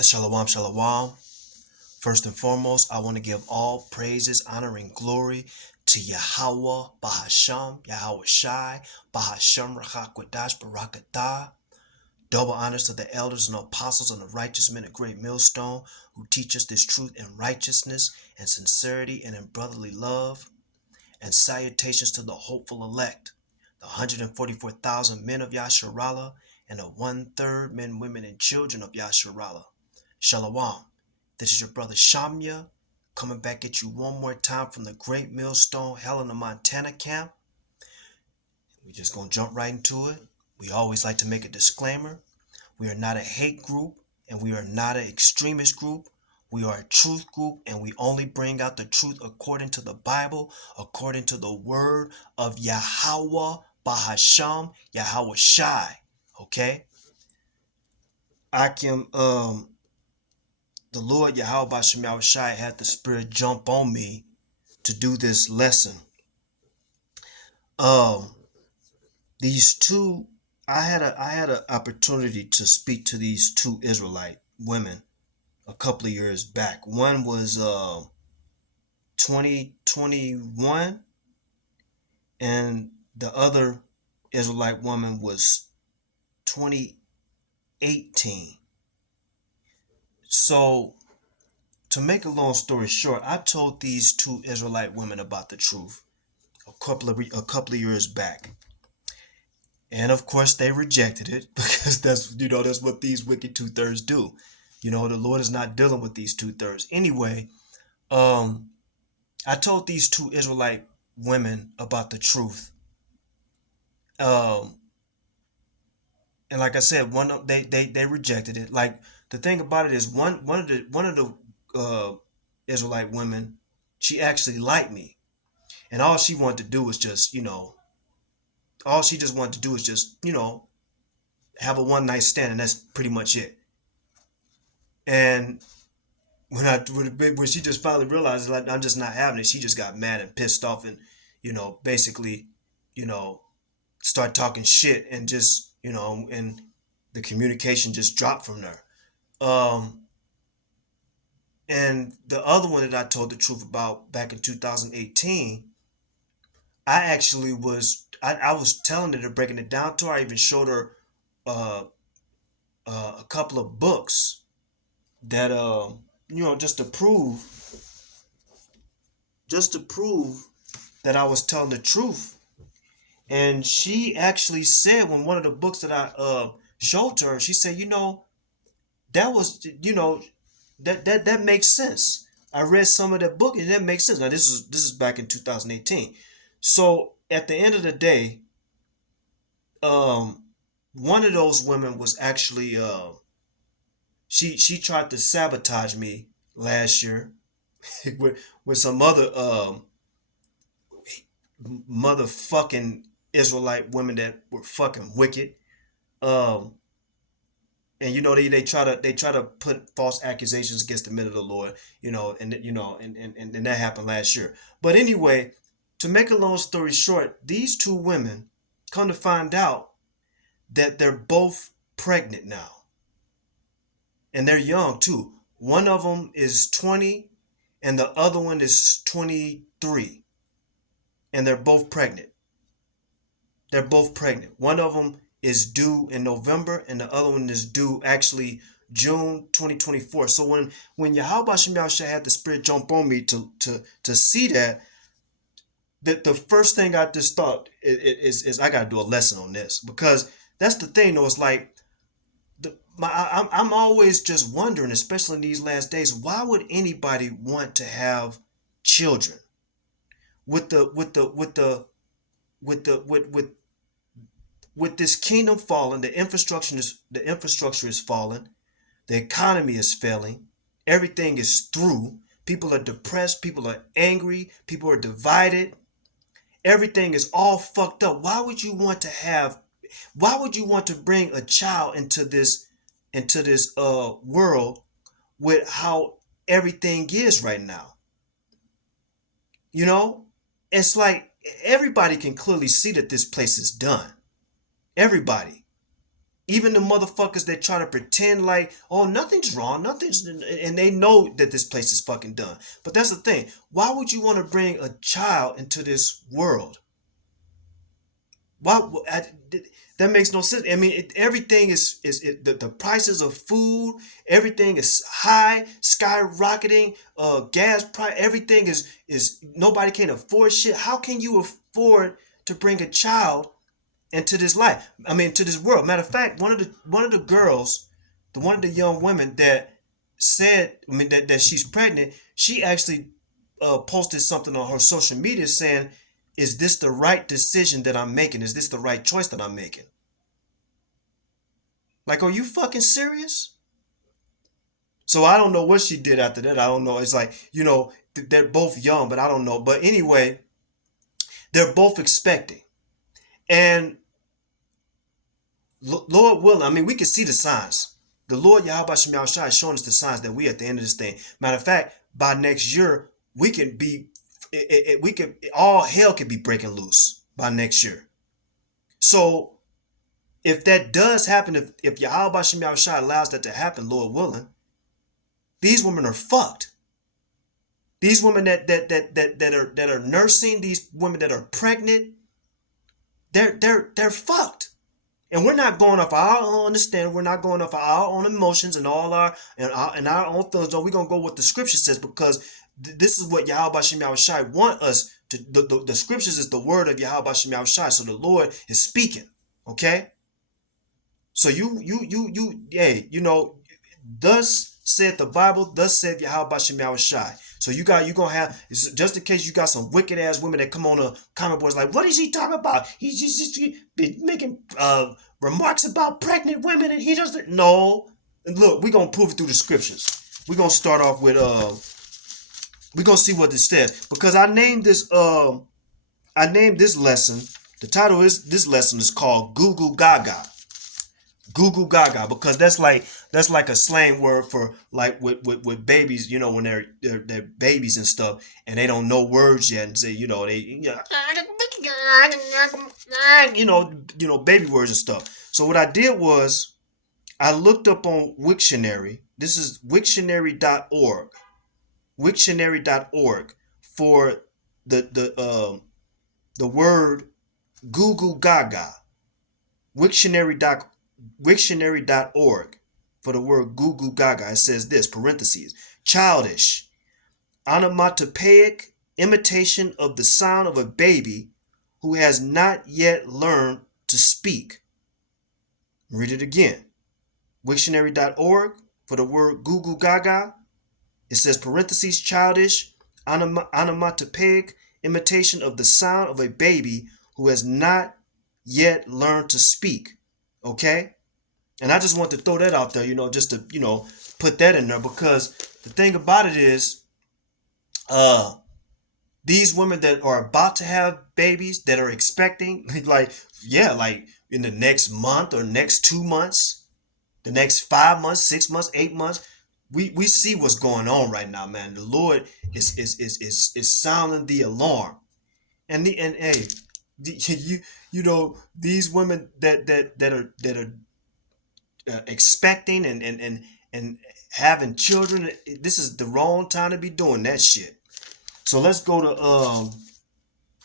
Shalom, shalom. First and foremost, I want to give all praises, honor, and glory to Yahweh, Bahasham, Yahweh Shai, Bahasham, Rachakwadash, Barakatah. Double honors to the elders and apostles and the righteous men of Great Millstone who teach us this truth in righteousness and sincerity and in brotherly love. And salutations to the hopeful elect, the 144,000 men of Yasharallah and the one-third men, women, and children of Yasharallah. Shalom. This is your brother Shamya coming back at you one more time from the Great Millstone Helena, Montana camp. We're just going to jump right into it. We always like to make a disclaimer. We are not a hate group and we are not an extremist group. We are a truth group and we only bring out the truth according to the Bible, according to the word of Yahweh, Bahasham, Yahweh Shai. Okay? I can the Lord Yahweh Bahasham Yahweh Shai had the spirit jump on me to do this lesson. Um these two I had an opportunity to speak to these two Israelite women a couple of years back. One was 2021 and the other Israelite woman was 2018. So to make a long story short, I told these two Israelite women about the truth a couple of years back. And of course they rejected it because that's what these wicked two-thirds do. The Lord is not dealing with these two-thirds. Anyway, um, I told these two Israelite women about the truth. Um, and like I said, they rejected it. Like the thing about it is one of the Israelite women, she actually liked me, and all she wanted to do was just all she just wanted to do is just have a one night stand, and that's pretty much it. And when she just finally realized like I'm just not having it, she just got mad and pissed off, and basically, you know, start talking shit, and just and the communication just dropped from there. Um, and the other one that I told the truth about back in 2018, I was telling her, breaking it down to her. I even showed her uh, a couple of books that just to prove that I was telling the truth. And she actually said, when one of the books that I showed to her, she said, that was that makes sense. I read some of that book and that makes sense. Now this is back in 2018. So at the end of the day, um, one of those women was actually she tried to sabotage me last year with some other motherfucking Israelite women that were fucking wicked. Um, and they try to put false accusations against the men of the Lord, and that happened last year. But anyway, to make a long story short, these two women come to find out that they're both pregnant now, and they're young too. One of them is 20, and the other one is 23, and they're both pregnant. They're both pregnant. One of them is due in November, and the other one is due actually June 2024. So when Yahweh Shem Yahshua had the spirit jump on me to see that the first thing I just thought is I gotta do a lesson on this, because that's the thing though. It's like I'm always just wondering, especially in these last days, why would anybody want to have children with the with this kingdom falling, the infrastructure is falling, the economy is failing, everything is through. People are depressed, people are angry, people are divided. Everything is all fucked up. Why would you want to bring a child into this world with how everything is right now? You know? It's like everybody can clearly see that this place is done. Everybody. Even the motherfuckers that try to pretend like, oh, nothing's wrong, and they know that this place is fucking done. But that's the thing. Why would you want to bring a child into this world? Why? That makes no sense. I mean, everything the prices of food, everything is high, skyrocketing. Gas price, everything is nobody can afford shit. How can you afford to bring a child into this life? I mean, to this world. Matter of fact, one of the girls, one of the young women that said, I mean, that she's pregnant, she actually posted something on her social media saying, "Is this the right decision that I'm making? Is this the right choice that I'm making?" Like, are you fucking serious? So I don't know what she did after that. I don't know. It's like, they're both young, but I don't know. But anyway, they're both expecting. And Lord willing, I mean, we can see the signs. The Lord Yahweh Shem Shai is showing us the signs that we at the end of this thing. Matter of fact, by next year, we can be, we can, all hell can be breaking loose by next year. So if that does happen, if Yahweh Shem Shai allows that to happen, Lord willing, these women are fucked. These women that are nursing, these women that are pregnant, they're fucked. And we're not going off our own understanding. We're not going off our own emotions and all our own feelings. No, we're gonna go what the scripture says, because this is what Yahweh Shem Shai want us to. The scriptures is the word of Yahweh Shem Shai. So the Lord is speaking. Okay. So hey, thus said the Bible, thus said Yahweh Shem Shai. So you gonna have, just in case you got some wicked ass women that come on the comment boards like, what is he talking about? He's just making remarks about pregnant women, and he doesn't. No, and look, we're gonna prove it through the scriptures. We're gonna start off with we're gonna see what this says, because I named this lesson. The title is this lesson is called Goo-Goo Ga-Ga. Goo-Goo Ga-Ga, because that's like a slang word for, like, with babies, when they're babies and stuff, and they don't know words yet, and say, baby words and stuff. So what I did was I looked up on Wiktionary. This is Wiktionary.org. Wiktionary.org for the word Goo-Goo Ga-Ga. Wiktionary.org for the word Goo-Goo Ga-Ga. It says this, parentheses, childish, onomatopoeic imitation of the sound of a baby who has not yet learned to speak. Read it again. Wiktionary.org for the word Goo-Goo Ga-Ga. It says parentheses, childish, onomatopoeic imitation of the sound of a baby who has not yet learned to speak. Okay? And I just want to throw that out there, just to, put that in there, because the thing about it is, these women that are about to have babies, that are expecting, like in the next month or next 2 months, the next 5 months, 6 months, 8 months, we see what's going on right now, man. The Lord is sounding the alarm, and hey, these women that are expecting and having children, this is the wrong time to be doing that shit. So let's go to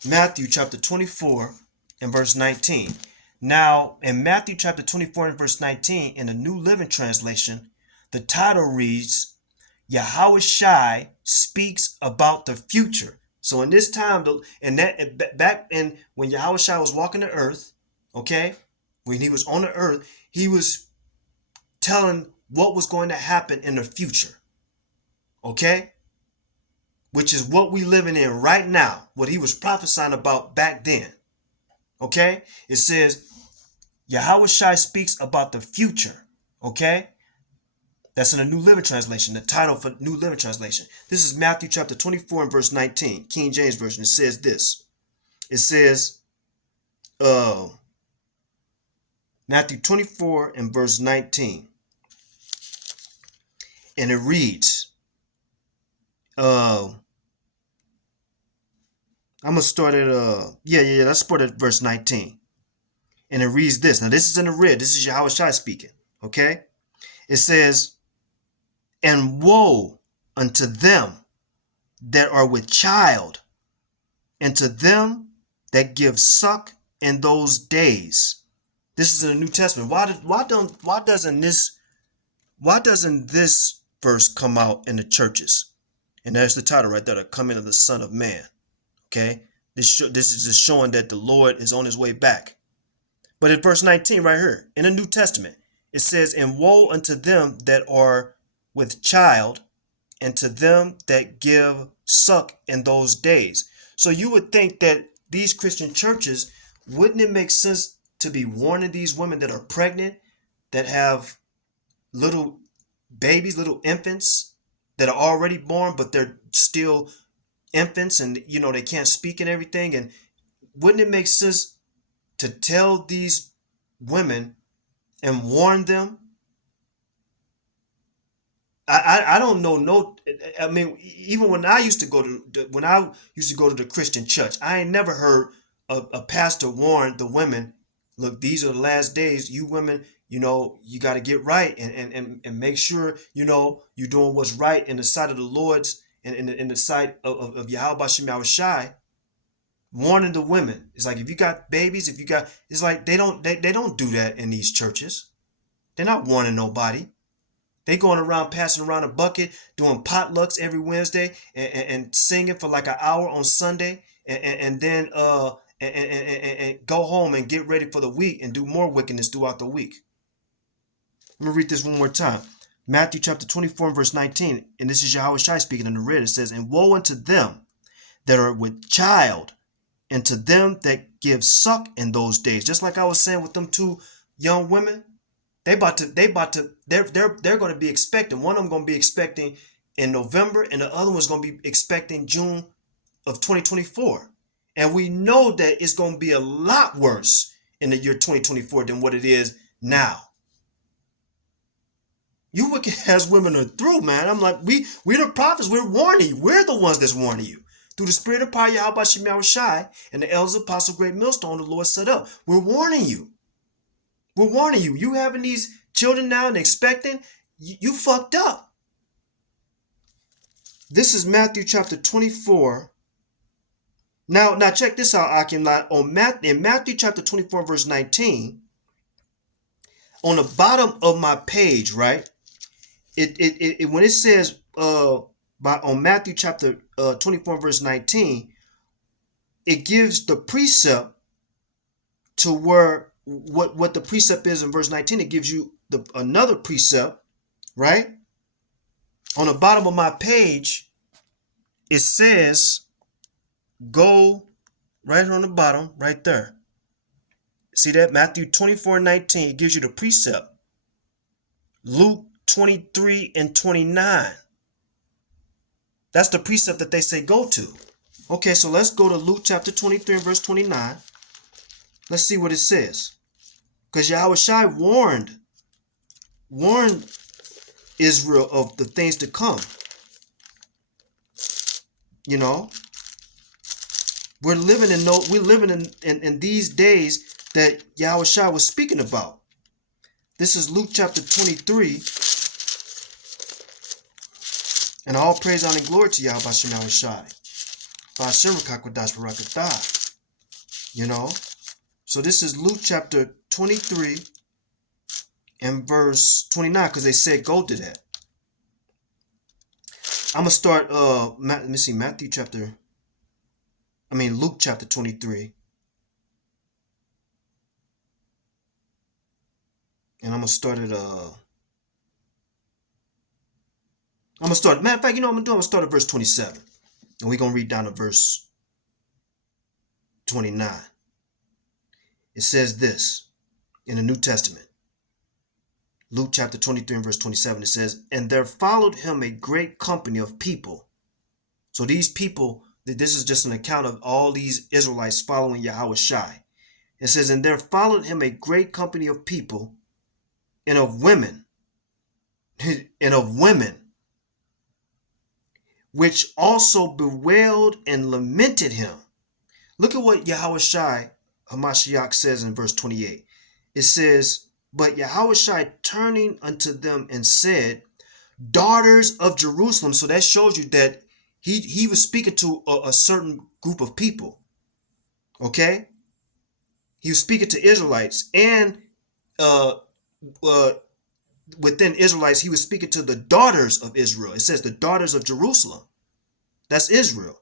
Matthew chapter 24 and verse 19. Now, in Matthew chapter 24 and verse 19, in the New Living Translation, the title reads, Yahweh Shai speaks about the future. So in this time, back in when Yahweh Shai was walking the earth, okay, when he was on the earth, he was telling what was going to happen in the future, okay, which is what we living in right now, what he was prophesying about back then, okay. It says Yahweh Shai speaks about the future, okay. That's in the New Living Translation, the title for New Living Translation. This is Matthew chapter 24 and verse 19, King James Version. It says this. It says, Matthew 24 and verse 19. And it reads, I'm going to start at, let's start at verse 19. And it reads this. Now, this is in the red. This is Yahweh Shai speaking. Okay? It says, and woe unto them that are with child, and to them that give suck in those days. This is in the New Testament. Why doesn't this verse come out in the churches? And there's the title right there, the coming of the Son of Man. Okay? This is just showing that the Lord is on his way back. But in verse 19 right here, in the New Testament, it says, and woe unto them that are with child, and to them that give suck in those days. So you would think that these Christian churches, wouldn't it make sense to be warning these women that are pregnant, that have little babies, little infants that are already born, but they're still infants and, they can't speak and everything. And wouldn't it make sense to tell these women and warn them? I don't know. No, I mean, even when I used to go to the Christian church, I ain't never heard a pastor warn the women, look, these are the last days. You women, you got to get right and make sure, you're doing what's right in the sight of the Lord's and in the sight of Yahweh Shem Yahweh Shai. Warning the women. It's like, if you got babies, it's like they don't do that in these churches. They're not warning nobody. They going around passing around a bucket, doing potlucks every Wednesday, and singing for like an hour on Sunday, and then go home and get ready for the week and do more wickedness throughout the week. Let me read this one more time. Matthew chapter 24 and verse 19, and this is Yahweh Shai speaking in the red. It says, and woe unto them that are with child, and to them that give suck in those days. Just like I was saying with them two young women. They're going to be expecting. One of them going to be expecting in November, and the other one's going to be expecting June of 2024. And we know that it's going to be a lot worse in the year 2024 than what it is now. You wicked ass women are through, man. I'm like, we're the prophets. We're warning you. We're the ones that's warning you. Through the spirit of power, Yahweh Shem Yahweh Shai, and the elders, apostle, great millstone the Lord set up. We're warning you. We're warning you. You having these children now and expecting, you fucked up. This is Matthew chapter 24. Now check this out, Akim. In Matthew chapter 24, verse 19, on the bottom of my page, right? It when it says on Matthew chapter 24, verse 19, it gives the precept to where what the precept is in verse 19. It gives you another precept, right? On the bottom of my page, it says, go right on the bottom, right there. See that? Matthew 24:19, it gives you the precept. Luke 23 and 29. That's the precept that they say go to. Okay, so let's go to Luke chapter 23 and verse 29. Let's see what it says. Because Yahweh Shai warned Israel of the things to come. We're living in these days that Yahweh Shai was speaking about. This is Luke chapter 23. And all praise, honor, and glory to Yahweh Shem Yahweh Shai. So this is Luke chapter 23 and verse 29, because they said go to that. I'm gonna start let me see, Luke chapter 23. And I'm gonna start at matter of fact, I'm gonna start at verse 27. And we're gonna read down to verse 29. It says this in the New Testament. Luke chapter 23 and verse 27, it says, and there followed him a great company of people. So these people, this is just an account of all these Israelites following Yahweh Shai. It says, and there followed him a great company of people and of women, which also bewailed and lamented him. Look at what Yahweh Shai, Hamashiach says in verse 28. It says, but Yahushua turning unto them and said, daughters of Jerusalem. So that shows you that he was speaking to a certain group of people. Okay? He was speaking to Israelites, and uh, uh, within Israelites, he was speaking to the daughters of Israel. It says the daughters of Jerusalem. That's Israel.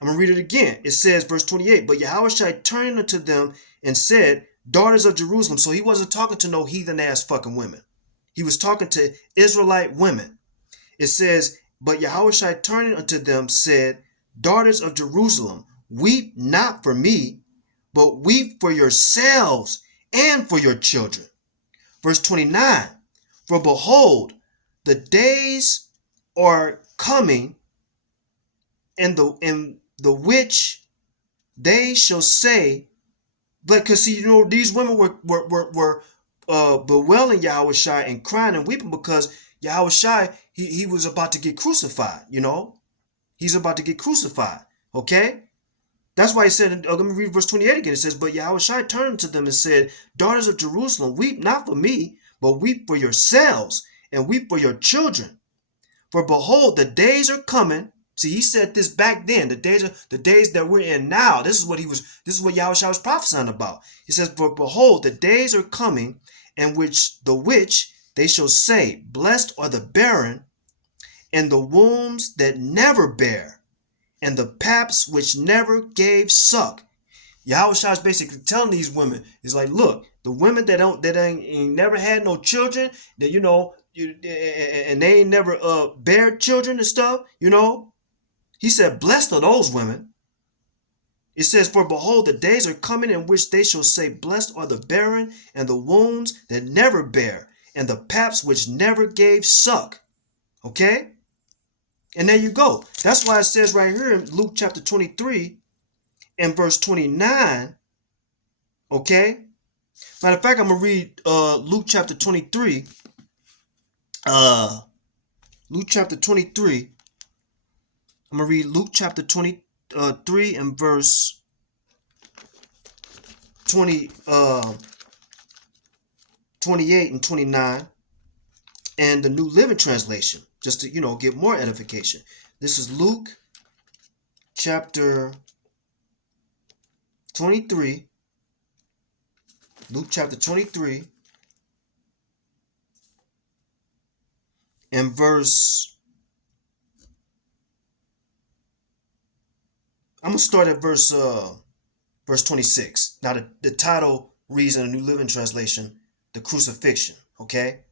I'm going to read it again. It says, verse 28, but Yahushua turned unto them and said, daughters of Jerusalem. So he wasn't talking to no heathen ass fucking women. He was talking to Israelite women. It says, but Yahushua turning unto them said, daughters of Jerusalem, weep not for me, but weep for yourselves and for your children. Verse 29, for behold, the days are coming, and the which they shall say, but because see, these women were bewailing Yahushua and crying and weeping because Yahushua, he was about to get crucified, He's about to get crucified, okay? That's why he said, let me read verse 28 again. It says, but Yahushua turned to them and said, daughters of Jerusalem, weep not for me, but weep for yourselves and weep for your children. For behold, the days are coming. See, he said this back then. The days that we're in now. This is what Yahushua was prophesying about. He says, for behold, the days are coming, in which they shall say, blessed are the barren, and the wombs that never bear, and the paps which never gave suck. Yahushua is basically telling these women, he's like, look, the women that ain't never had no children, that and they ain't never bear children and stuff, He said, blessed are those women. It says, for behold, the days are coming in which they shall say, blessed are the barren, and the wombs that never bear, and the paps which never gave suck. Okay? And there you go. That's why it says right here in Luke chapter 23 and verse 29. Okay? Matter of fact, I'm going to read Luke chapter 23. Luke chapter 23. I'm going to read Luke chapter 23 and verse 28 and 29. And the New Living Translation, just to, get more edification. This is Luke chapter 23. Luke chapter 23 and verse, I'm going to start at verse 26. Now the title reads in the New Living Translation, the crucifixion, okay?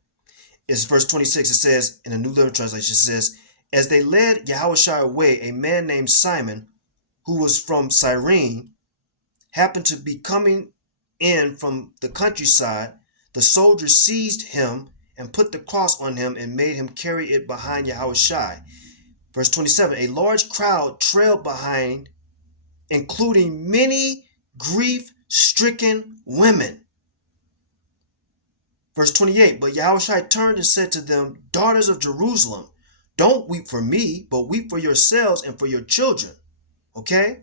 It's verse 26. It says, in the New Living Translation, it says, as they led Yahushua away, a man named Simon, who was from Cyrene, happened to be coming in from the countryside. The soldiers seized him and put the cross on him and made him carry it behind Yahushua. Verse 27, a large crowd trailed behind, including many grief-stricken women. Verse 28, but Yahushua turned and said to them, daughters of Jerusalem, don't weep for me, but weep for yourselves and for your children. Okay?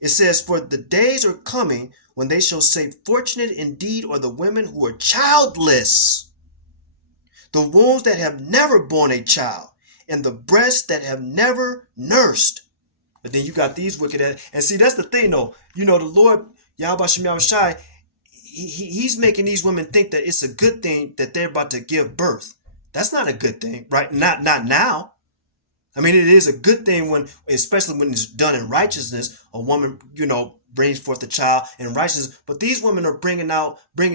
It says, for the days are coming when they shall say, fortunate indeed are the women who are childless, the wombs that have never borne a child, and the breasts that have never nursed. But then you got these wicked, and see, that's the thing though. The Lord, Yahushua, he's making these women think that it's a good thing that they're about to give birth. That's not a good thing, right? Not now. I mean, it is a good thing especially when it's done in righteousness. A woman, brings forth a child in righteousness. But these women are bringing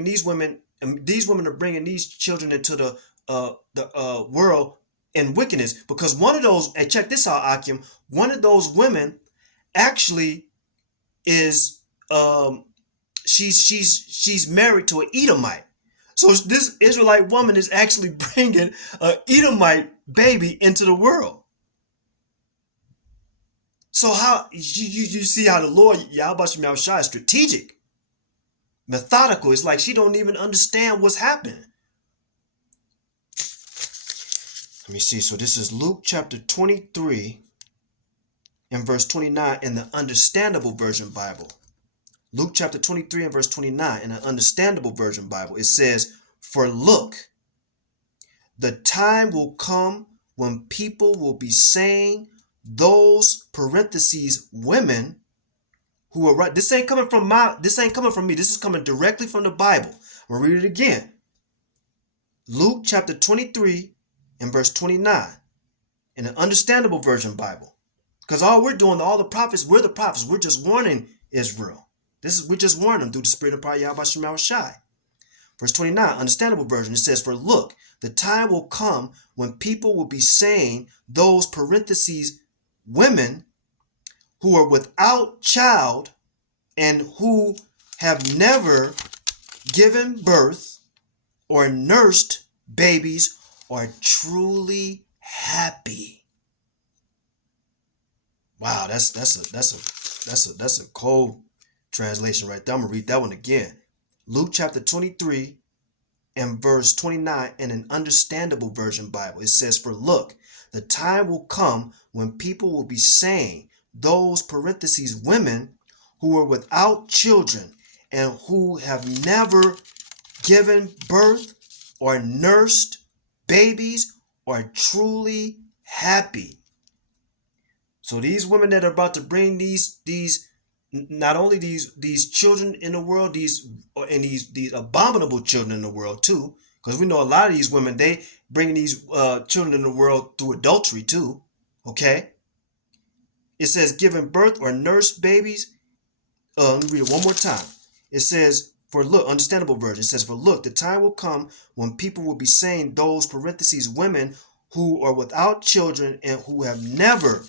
these women are bringing these children into the world in wickedness. Because one of those, and check this out, Akim, one of those women actually is she's married to an Edomite. So this Israelite woman is actually bringing an Edomite baby into the world. So how you see how the Lord Yahushua is strategic, methodical. It's like she don't even understand what's happening. Let me see. So this is Luke chapter 23 and verse 29 in the Understandable Version Bible. Luke chapter 23 and verse 29 in an understandable version Bible. It says, "For look, the time will come when people will be saying those parentheses women who are right." This ain't coming from me. This is coming directly from the Bible. I'm gonna read it again. Luke chapter 23 and verse 29 in an understandable version Bible. Because all we're doing, all the prophets, we're the prophets. We're just warning Israel. We're just warning them through the spirit of power Yahweh Shema Shai. Verse 29, understandable version, it says, "For look, the time will come when people will be saying those parentheses women who are without child and who have never given birth or nursed babies are truly happy." Wow, that's a cold translation right there. I'm gonna read that one again. Luke chapter 23 and verse 29 in an understandable version Bible. It says, "For look, the time will come when people will be saying those parentheses women who are without children and who have never given birth or nursed babies are truly happy." So these women that are about to bring these not only these children in the world, these abominable children in the world too, because we know a lot of these women, they bringing these children in the world through adultery too. Okay, it says giving birth or nursed babies. Let me read it one more time. It says, "For look," understandable version. It says, "For look, the time will come when people will be saying those parentheses women who are without children and who have never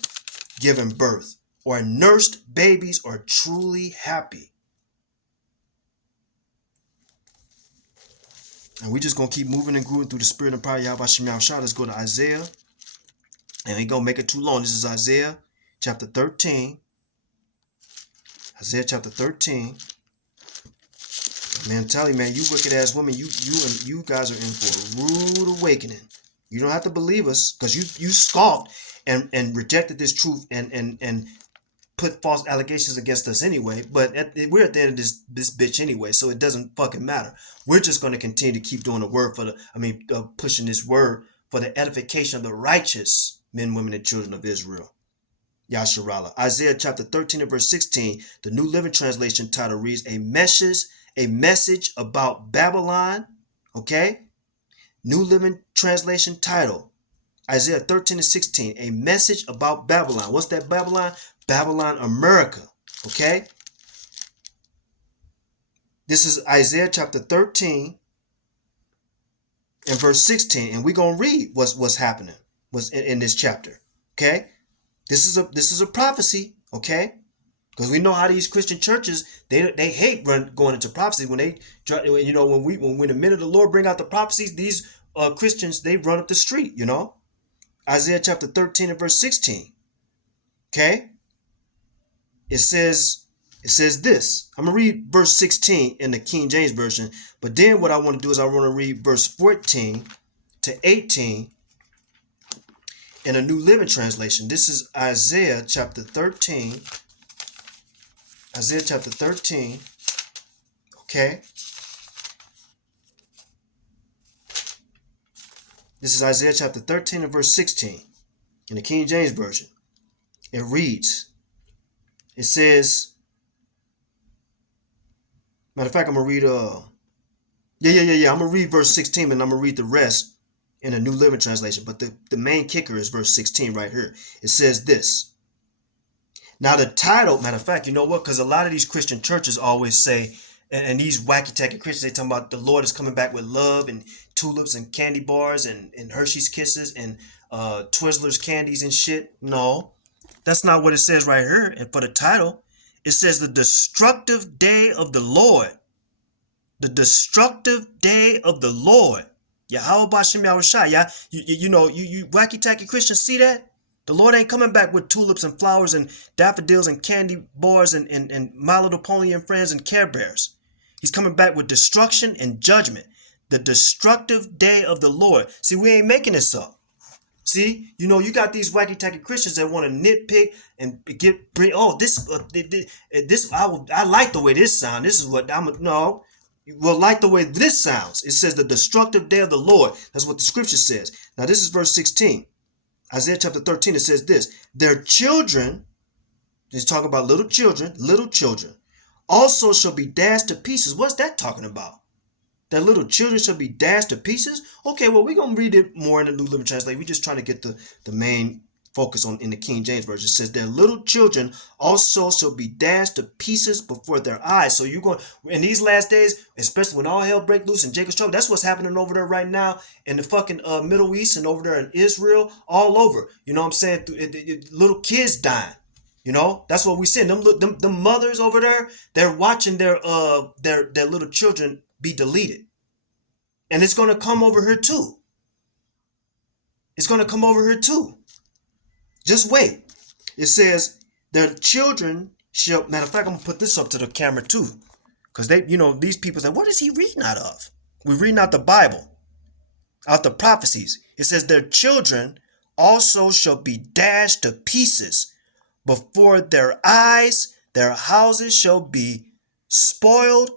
given birth or nursed babies are truly happy." And we're just going to keep moving and growing through the spirit and power of Yahweh Shema Shah. Let's go to Isaiah. And we ain't going to make it too long. This is Isaiah chapter 13. Isaiah chapter 13. Man, I'm telling you, man, you wicked ass women, you guys are in for a rude awakening. You don't have to believe us because you scoffed and rejected this truth and put false allegations against us anyway. But we're at the end of this bitch anyway, so it doesn't fucking matter. We're just going to continue to keep doing the word pushing this word for the edification of the righteous men, women, and children of Israel. Yasharallah. Isaiah chapter 13 and verse 16, the New Living Translation title reads, a message about Babylon. Okay? New Living Translation title, Isaiah 13 and 16, a message about Babylon. What's that Babylon? Babylon, America. Okay? This is Isaiah chapter 13 and verse 16, and we're going to read what's happening in this chapter. Okay? This is a prophecy, okay? Because we know how these Christian churches, they hate going into prophecy. When they, when the men of the Lord bring out the prophecies, these Christians, they run up the street, Isaiah chapter 13 and verse 16. Okay? It says this. I'm going to read verse 16 in the King James Version. But then what I want to do is I want to read verse 14 to 18 in a New Living Translation. This is Isaiah chapter 13. Isaiah chapter 13. Okay? This is Isaiah chapter 13 and verse 16 in the King James Version. It reads, it says, matter of fact, I'm going to read, I'm going to read verse 16, and I'm going to read the rest in a New Living Translation. But the main kicker is verse 16 right here. It says this. Now the title, matter of fact, you know what? Because a lot of these Christian churches always say, and these wacky-tacky Christians, they talking about the Lord is coming back with love and tulips and candy bars and Hershey's Kisses and Twizzlers candies and shit. No, that's not what it says right here. And for the title, it says the destructive day of the Lord. The destructive day of the Lord. Yahweh Bashem Yahushai. Yeah, you wacky-tacky Christians see that? The Lord ain't coming back with tulips and flowers and daffodils and candy bars and My Little Pony and Friends and Care Bears. He's coming back with destruction and judgment. The destructive day of the Lord. See, we ain't making this up. See, you got these wacky tacky Christians that want to nitpick and this I like the way this sounds. This is what no. Well, like the way this sounds. It says the destructive day of the Lord. That's what the scripture says. Now this is verse 16. Isaiah chapter 13, it says this. Their children, he's talking about little children, also shall be dashed to pieces. What's that talking about? That little children shall be dashed to pieces? Okay, well, we're going to read it more in the New Living Translation. We're just trying to get the main focus on in the King James Version. It says, their little children also shall be dashed to pieces before their eyes. So you're going, in these last days, especially when all hell break loose in Jacob's trouble, that's what's happening over there right now in the fucking Middle East and over there in Israel, all over. You know what I'm saying? Little kids dying. That's what we see. Them mothers over there, they're watching their little children be deleted. And it's going to come over here too. It's going to come over here too. Just wait. It says their children shall, matter of fact, I'm going to put this up to the camera too. Because these people say, what is he reading out of? We're reading out the Bible, out the prophecies. It says their children also shall be dashed to pieces before their eyes. Their houses shall be spoiled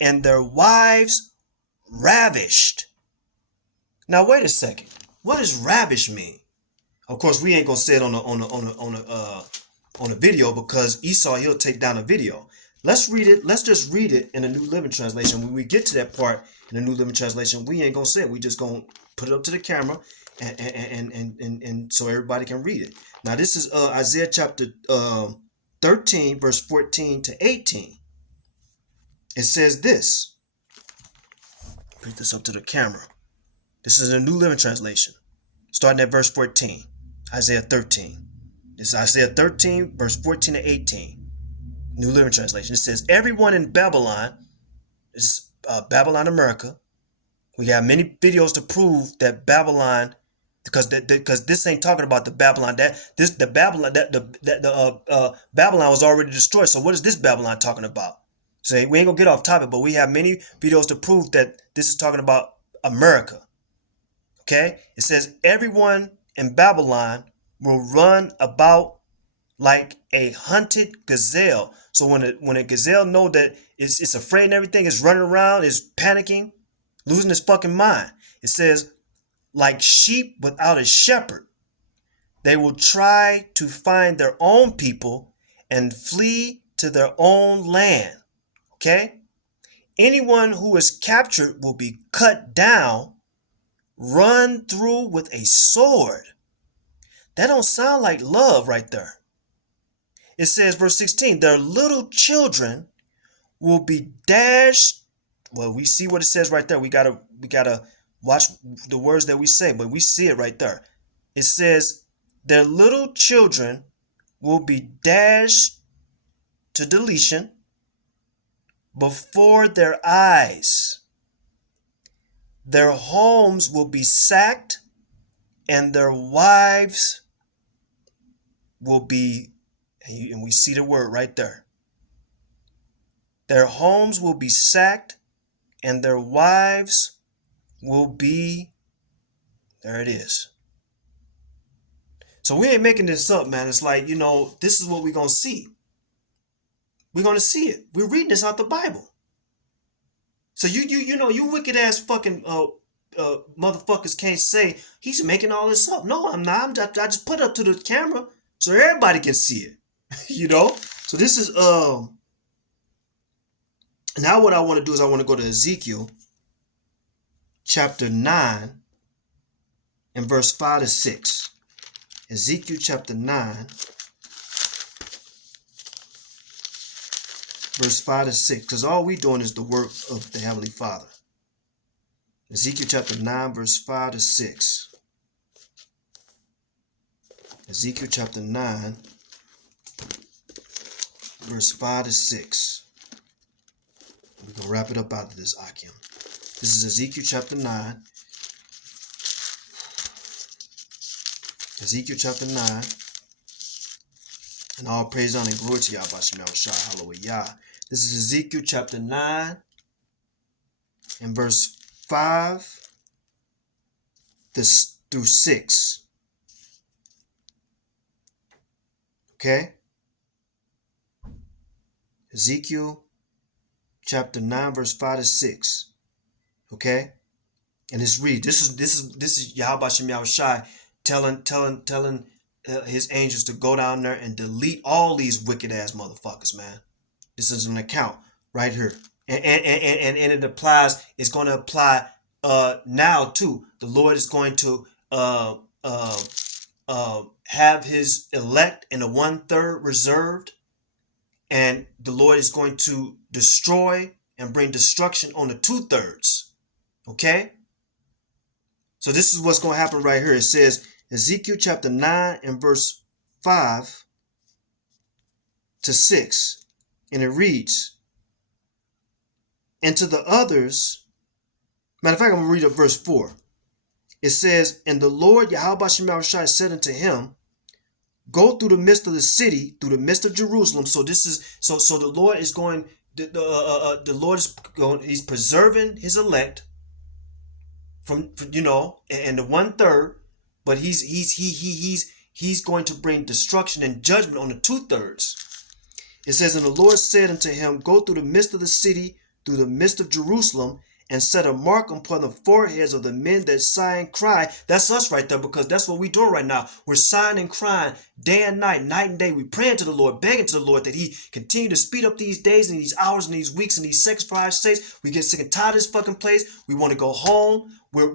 and their wives ravished. Now wait a second. What does ravish mean? Of course, we ain't gonna say it on a video because Esau, he'll take down a video. Let's read it. Let's just read it in the New Living Translation. When we get to that part in the New Living Translation, we ain't gonna say it. We just gonna put it up to the camera and so everybody can read it. Now this is Isaiah chapter 13, verse 14 to 18. It says this. Put this up to the camera. This is a New Living Translation, starting at verse 14, Isaiah 13. This is Isaiah 13, verse 14 to 18, New Living Translation. It says, everyone in Babylon, this is Babylon, America. We have many videos to prove that Babylon, because this ain't talking about the Babylon Babylon was already destroyed. So what is this Babylon talking about? So we ain't gonna get off topic, but we have many videos to prove that this is talking about America. Okay? It says everyone in Babylon will run about like a hunted gazelle. So when a gazelle know that it's afraid and everything, it's running around, it's panicking, losing its fucking mind. It says like sheep without a shepherd. They will try to find their own people and flee to their own land. Okay? Anyone who is captured will be cut down, run through with a sword. That don't sound like love right there. It says, verse 16, their little children will be dashed. Well, we see what it says right there. We gotta watch the words that we say, but we see it right there. It says, their little children will be dashed to deletion before their eyes. Their homes will be sacked and their wives will be, and we see the word right there. Their homes will be sacked and their wives will be, there it is. So we ain't making this up, man. It's like, this is what we're going to see. We're going to see it. We're reading this out the Bible. So you wicked ass fucking motherfuckers can't say he's making all this up. No, I'm not. I just put it up to the camera so everybody can see it. So this is now what I want to do is I want to go to Ezekiel chapter 9 and verse 5 to 6. Ezekiel chapter 9 verse 5 to 6, because all we doing is the work of the Heavenly Father. Ezekiel chapter 9 verse 5 to 6. Ezekiel chapter 9 verse 5 to 6. We're going to wrap it up out of this Akim. This is Ezekiel chapter 9. Ezekiel chapter 9. And all praise, honor, and glory to Yahweh Shem Shai, hallelujah. This is Ezekiel chapter 9 and verse 5 through 6. Okay? Ezekiel chapter 9, verse 5 to 6. Okay? And it's read. This is Yahweh Shem Yahushai telling his angels to go down there and delete all these wicked ass motherfuckers, man. This is an account right here. And it applies, it's going to apply now too. The Lord is going to have his elect in a 1/3 reserved, and the Lord is going to destroy and bring destruction on the 2/3. Okay? So this is what's going to happen right here. It says Ezekiel chapter 9 and verse 5 to 6. And it reads, and to the others, matter of fact, I'm going to read up verse 4. It says, and the Lord Yahweh Shem Yahushai said unto him, go through the midst of the city, through the midst of Jerusalem. So this is so the Lord is going. The Lord is going. He's preserving his elect from and the 1/3, but he's going to bring destruction and judgment on the 2/3. It says, and the Lord said unto him, go through the midst of the city, through the midst of Jerusalem, and set a mark upon the foreheads of the men that sigh and cry. That's us right there, because that's what we're doing right now. We're sighing and crying day and night and day. We're praying to the Lord, begging to the Lord that he continue to speed up these days and these hours and these weeks and these seconds for our sakes. We get sick and tired of this fucking place. We want to go home. We're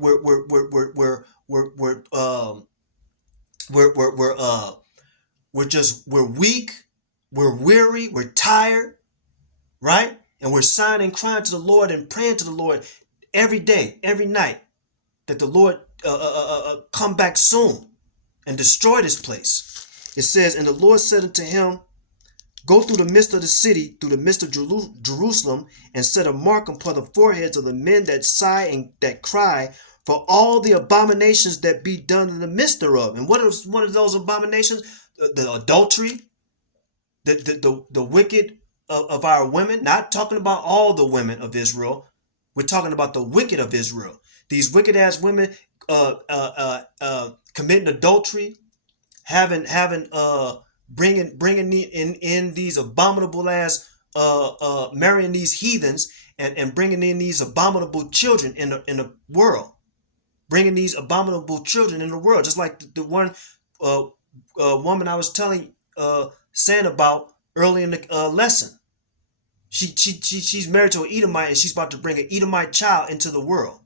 weak. We're weary. We're tired. Right? And we're sighing and crying to the Lord and praying to the Lord every day, every night, that the Lord come back soon and destroy this place. It says, and the Lord said unto him, go through the midst of the city, through the midst of Jerusalem, and set a mark upon the foreheads of the men that sigh and that cry, for all the abominations that be done in the midst thereof. And what is one of those abominations? The adultery, the wicked of our women. Not talking about all the women of Israel. We're talking about the wicked of Israel. These wicked ass women committing adultery, bringing in these abominable ass marrying these heathens and bringing in these abominable children in the world, bringing these abominable children in the world, just like the one woman I was saying about early in the lesson. She's married to an Edomite, and she's about to bring an Edomite child into the world.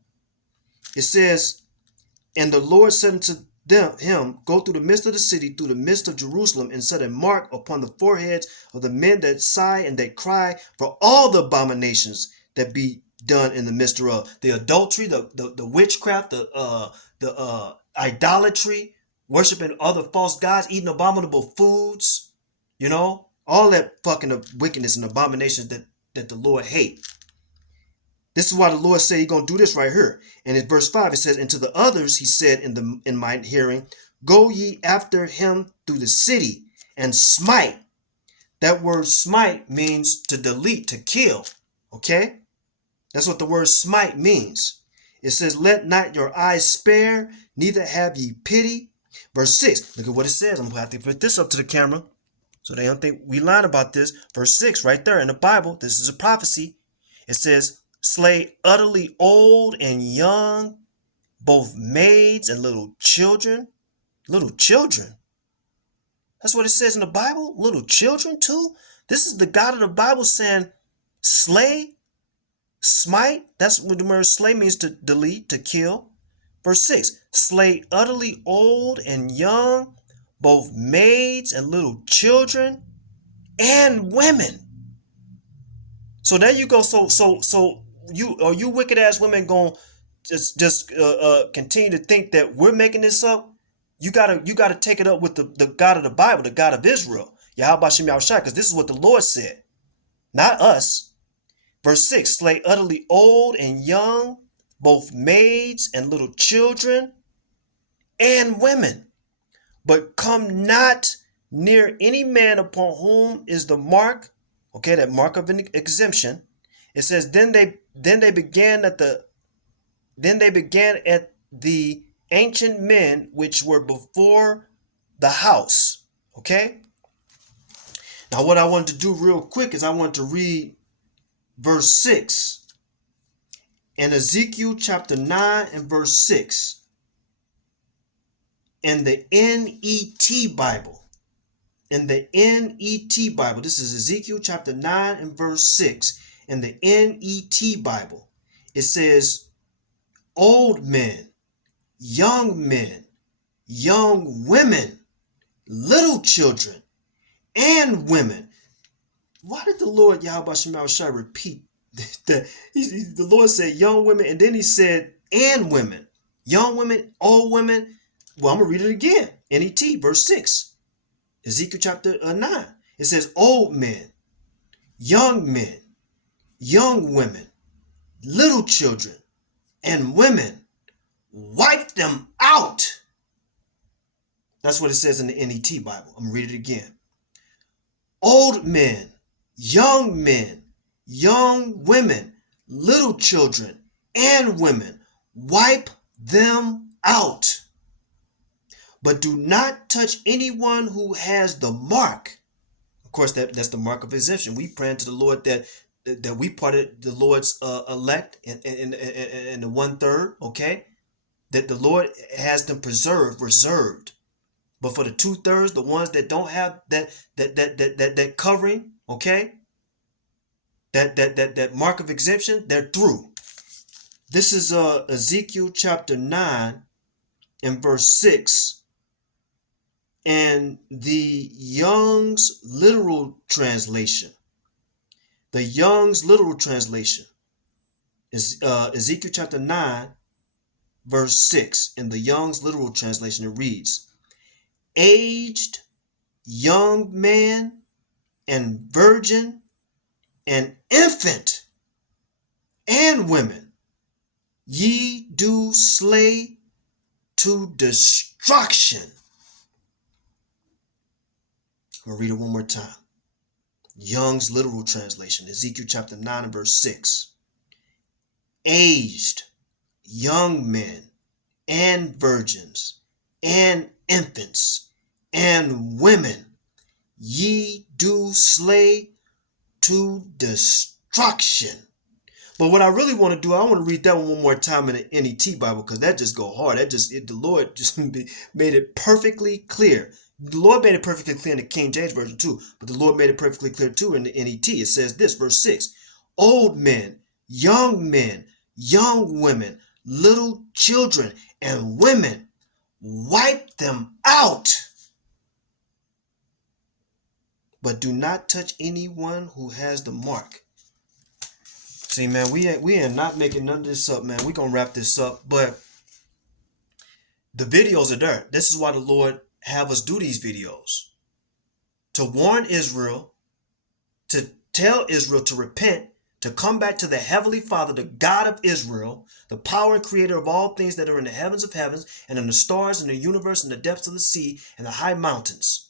It says, and the Lord said unto him, go through the midst of the city, through the midst of Jerusalem, and set a mark upon the foreheads of the men that sigh and that cry, for all the abominations that be done in the midst thereof. The adultery, the witchcraft, the idolatry, worshiping other false gods, eating abominable foods, all that fucking wickedness and abominations that the Lord hate. This is why the Lord said he's going to do this right here. And in verse 5, it says, and to the others, he said in my hearing, go ye after him through the city and smite. That word smite means to delete, to kill. Okay? That's what the word smite means. It says, let not your eyes spare, neither have ye pity. Verse 6, look at what it says. I'm going to have to put this up to the camera so they don't think we lying about this. Verse 6 right there in the Bible. This is a prophecy. It says, slay utterly old and young, both maids and little children. Little children. That's what it says in the Bible. Little children too. This is the God of the Bible saying slay, smite. That's what the word slay means, to delete, to kill. Verse 6, slay utterly old and young, both maids and little children and women. So there you go. So you wicked ass women gonna just continue to think that we're making this up? You gotta take it up with the God of the Bible, the God of Israel, Yahweh Shem Yahushai, because this is what the Lord said, not us. Verse 6, slay utterly old and young, both maids and little children and women, but come not near any man upon whom is the mark, okay, that mark of an exemption. It says, then they began at the ancient men which were before the house. Okay? Now, what I wanted to do real quick is I want to read verse 6 in Ezekiel chapter 9 and verse 6 in the NET Bible. In the NET Bible, this is Ezekiel chapter 9 and verse 6 in the NET Bible. It says, old men, young women, little children, and women. Why did the Lord Yahweh Shema Shai repeat that? The Lord said young women, and then he said and women. Young women, old women. Well, I'm going to read it again. NET, verse 6. Ezekiel chapter 9. It says old men, young women, little children, and women. Wipe them out. That's what it says in the NET Bible. I'm going to read it again. Old men, young women, little children, and women, wipe them out. But do not touch anyone who has the mark. Of course, that's the mark of exemption. We pray to the Lord that we part of the Lord's elect in the 1/3, okay? That the Lord has them reserved. But for the 2/3, the ones that don't have that covering, okay, that mark of exemption, they're through. This is Ezekiel chapter 9 and verse 6, and the Young's literal translation. The Young's literal translation is Ezekiel chapter 9 verse 6. In the Young's literal translation, it reads, aged young man and virgin and infant and women ye do slay to destruction. I'm going to read it one more time. Young's literal translation, Ezekiel chapter 9 and verse 6. Aged young men and virgins and infants and women ye do slay to destruction. But what I really want to do, I want to read that one more time in the NET Bible, because that just go hard. The Lord just made it perfectly clear. The Lord made it perfectly clear in the King James Version too, but the Lord made it perfectly clear too in the NET. It says this, verse 6. Old men, young women, little children, and women, wipe them out. But do not touch anyone who has the mark. See, man, we are not making none of this up, man. We're going to wrap this up, but the videos are there. This is why the Lord have us do these videos. To warn Israel, to tell Israel to repent, to come back to the Heavenly Father, the God of Israel, the power and creator of all things that are in the heavens of heavens and in the stars and the universe and the depths of the sea and the high mountains.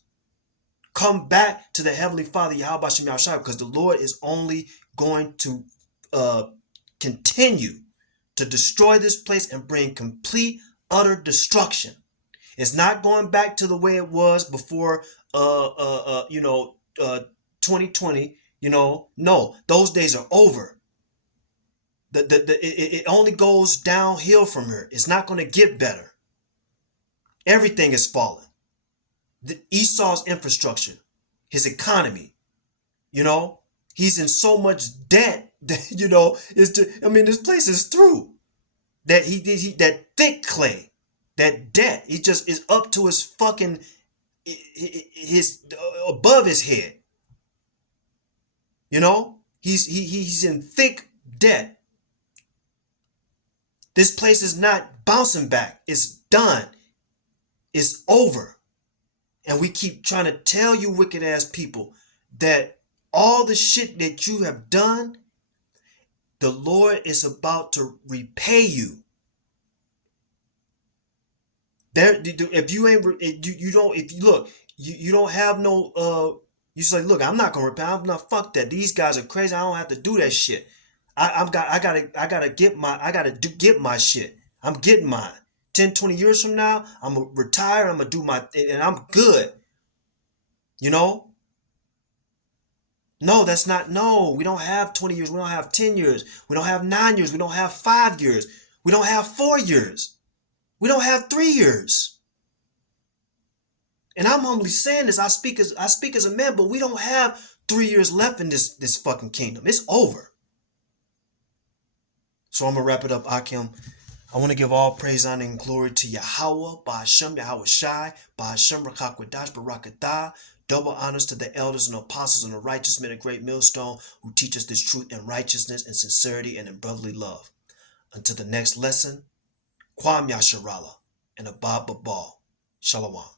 Come back to the Heavenly Father, Yahweh Shem Yahushua, because the Lord is only going to continue to destroy this place and bring complete, utter destruction. It's not going back to the way it was before 2020. No, those days are over. It only goes downhill from here. It's not going to get better. Everything is falling. Esau's infrastructure, his economy, he's in so much debt that, this place is through. That that thick clay, that debt, he just is up to his fucking, his above his head. He's in thick debt. This place is not bouncing back. It's done. It's over. And we keep trying to tell you wicked ass people that all the shit that you have done, the Lord is about to repay you. If you don't have no, you say, look, I'm not gonna repay. I'm not, fuck that. These guys are crazy. I don't have to do that shit. I gotta get my shit. I'm getting mine. 10, 20 years from now, I'm gonna retire. I'm gonna do my, and I'm good. No, that's not. No, we don't have 20 years. We don't have 10 years. We don't have 9 years. We don't have 5 years. We don't have 4 years. We don't have 3 years. And I'm humbly saying this. I speak as a man, but we don't have 3 years left in this fucking kingdom. It's over. So I'm gonna wrap it up, Akim. I want to give all praise, honor, and glory to Yahweh, Bahashem, Yahweh Shai, Bahashem, Rakakwadash, Barakatah. Double honors to the elders and apostles and the righteous men of great millstone who teach us this truth in righteousness and sincerity and in brotherly love. Until the next lesson, Kwam Yasharala and Abba Babal. Shalom.